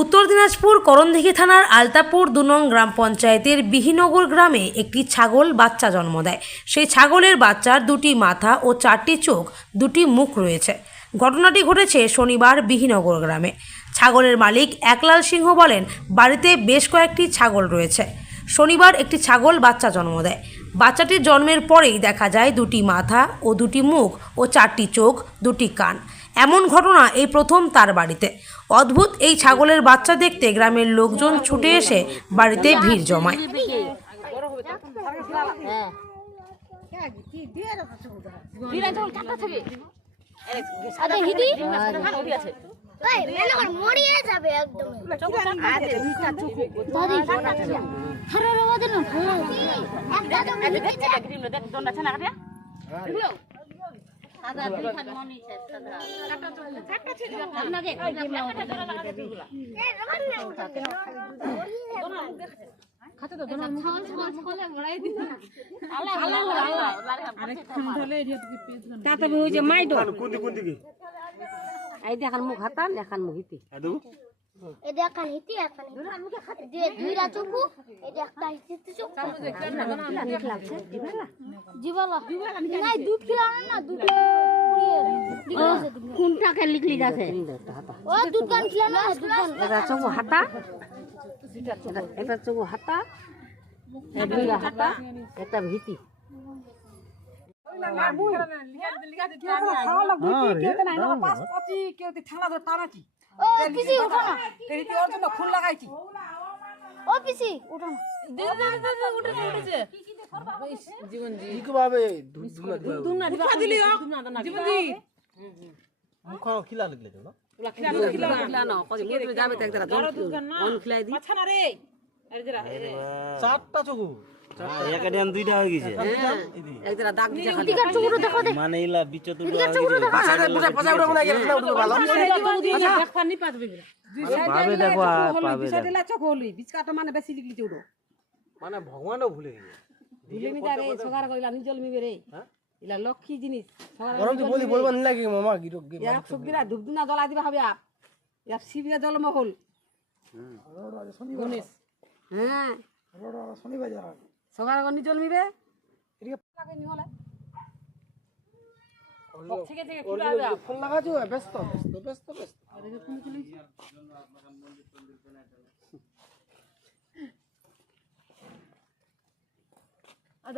উত্তর দিনাজপুর করণদিঘি থানার আলতাপুর ২ নং গ্রাম পঞ্চায়েতের বিহিনগর গ্রামে একটি ছাগল বাচ্চা জন্ম দেয়। সেই ছাগলের বাচ্চার দুটি মাথা ও 4টি চোখ, দুটি মুখ রয়েছে। ঘটনাটি ঘটেছে শনিবার বিহিনগর গ্রামে। ছাগলের মালিক একলাল সিংহ বলেন, বাড়িতে বেশ কয়েকটি ছাগল রয়েছে। শনিবার একটি ছাগল বাচ্চা জন্ম দেয়। বাচ্চাটির জন্মের পরেই দেখা যায় দুটি মাথা ও দুটি মুখ ও 4টি চোখ, দুটি কান। এমন ঘটনা এই প্রথম তার বাড়িতে। অদ্ভুত এই ছাগলের বাচ্চা দেখতে গ্রামের লোকজন ছুটে এসে বাড়িতে ভিড় জমায়। মুখ হাতা দেখান মুহিতি এটা কান হিতি কান যে দুইটা চোখু এটা একটা হিতি চোখ জিবালা নাই দুধ খিলানো না দুধ কোনটাকে লিখলি আছে ও দুধ কান খিলানো এটা চোখ হাতা এটা চোখ হাতা এটা হাতা এটা হিতি লক্ষ্মী জিনিস ধূপধুনা জ্বলা দিবা হবে শিবিরা জলমহল হ্যাঁ সবার গনি জন্মিবে ফোন লাগাছো ব্যস্ত ব্যস্ত ব্যস্ত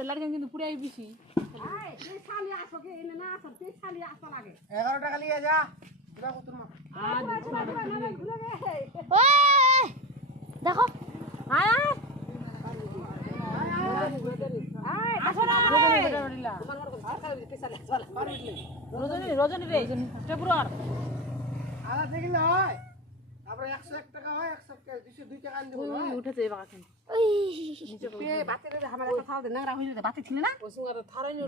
লড়কেন কিন্তু পুরাই বেশি 11টা খালি যা দেখো রজনী রে ফেব্রুয়ার আদা দেখিলে হয় তারপরে 101 টাকা হয় 102 টাকা আনতে হবে উঠেছে বাকি ওই বাতিরে আমরা কথা বলতে নাংরা হইলে বাতি ছিল না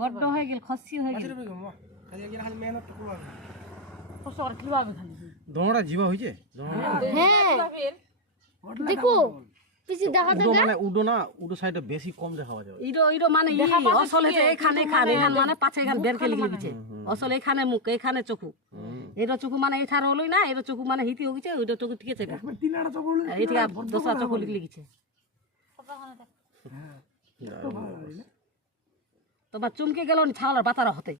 বড় হয়ে গেল খসি হয়ে গেল খালি এর খালি মেহনত করব কষ্ট করে কিভাবে খালি দোড়া জীবা হইছে হ্যাঁ দেখো পিছি দেখা দেখা মানে উডো না উডো সাইডে বেশি কম দেখা যায় ইডো মানে আসল হচ্ছে এখানে মানে পাছে এখানে বের কে লিখে দিছে আসল এখানে মুখ এখানে চোখ এর চোখ মানে এঠার হলই না এর চোখ মানে হিতি হইছে ওইটা চোখ ঠিক আছে একবার তিনটা চোখ হল এইটা দশটা চোখ লিখে তোমার চুমকে গেল ছাগলের বাতারা হতে